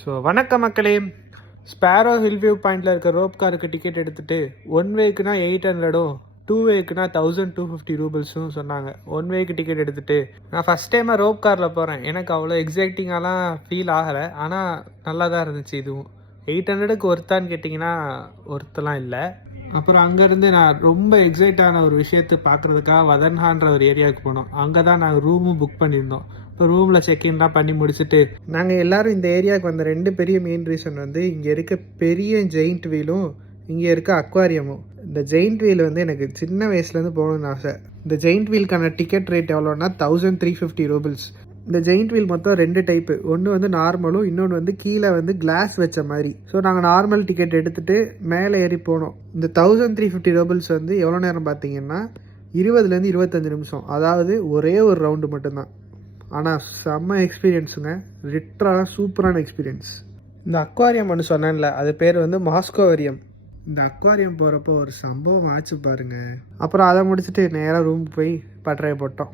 So வணக்கம் மக்களே. Sparrow hill view பாயிண்டில் இருக்க ரோப் காருக்கு டிக்கெட் எடுத்துகிட்டு 1 வேக்குனா 800ம் 2 வேக்குனா 1250 ரூபல்ஸும் சொன்னாங்க. 1 வேக்கு டிக்கெட் எடுத்துகிட்டு நான் ஃபஸ்ட் டைமாக ரோப் காரில் போகிறேன். எனக்கு அவ்வளோ எக்ஸைட்டிங்காலாம் ஃபீல் ஆகலை, ஆனால் நல்லா தான் இருந்துச்சு. இதுவும் 800க்கு ஒர்த்தான்னு கேட்டிங்கன்னா ஒர்த்தெல்லாம் இல்லை. அப்புறம் அங்கேருந்து நான் ரொம்ப எக்ஸைட் ஆன ஒரு விஷயத்தை பார்க்குறதுக்காக வதன்ஹான்ற ஒரு ஏரியாவுக்கு போனோம். அங்கே தான் நாங்கள் ரூமும் புக் பண்ணியிருந்தோம். இப்போ ரூமில் செக்இன்லாம் பண்ணி முடிச்சுட்டு நாங்கள் எல்லோரும் இந்த ஏரியாவுக்கு வந்த 2 பெரிய மெயின் ரீசன் வந்து இங்கே இருக்க பெரிய ஜெயிண்ட் வீலும் இங்கே இருக்க அக்வாரியமும். இந்த ஜெயிண்ட் வீல் வந்து எனக்கு சின்ன வயசுலேருந்து போகணுன்னு ஆசை. இந்த ஜெயிண்ட் வீலுக்கான டிக்கெட் ரேட் எவ்வளோன்னா 1350 ரூபிள்ஸ். இந்த ஜெயிண்ட் வீல் மொத்தம் 2 டைப்பு. ஒன்று வந்து நார்மலும், இன்னொன்று வந்து கீழே வந்து கிளாஸ் வச்ச மாதிரி. ஸோ நாங்கள் நார்மல் டிக்கெட் எடுத்துகிட்டு மேலே ஏறி போனோம். இந்த 1350 ரூபிள்ஸ் வந்து எவ்வளோ நேரம் பார்த்தீங்கன்னா 20லேருந்து 25 நிமிஷம். அதாவது ஒரே ஒரு ரவுண்டு மட்டும்தான். ஆனால் செம்ம எக்ஸ்பீரியன்ஸுங்க. லிட்டராக சூப்பரான எக்ஸ்பீரியன்ஸ். இந்த அக்வாரியம் ஒன்று சொன்னேன்ல, அது பேர் வந்து மாஸ்கோவரியம். இந்த அக்வாரியம் போகிறப்போ ஒரு சம்பவம் ஆச்சு பாருங்கள். அப்புறம் அதை முடிச்சுட்டு நேராக ரூமுக்கு போய் பட்டறையை போட்டோம்.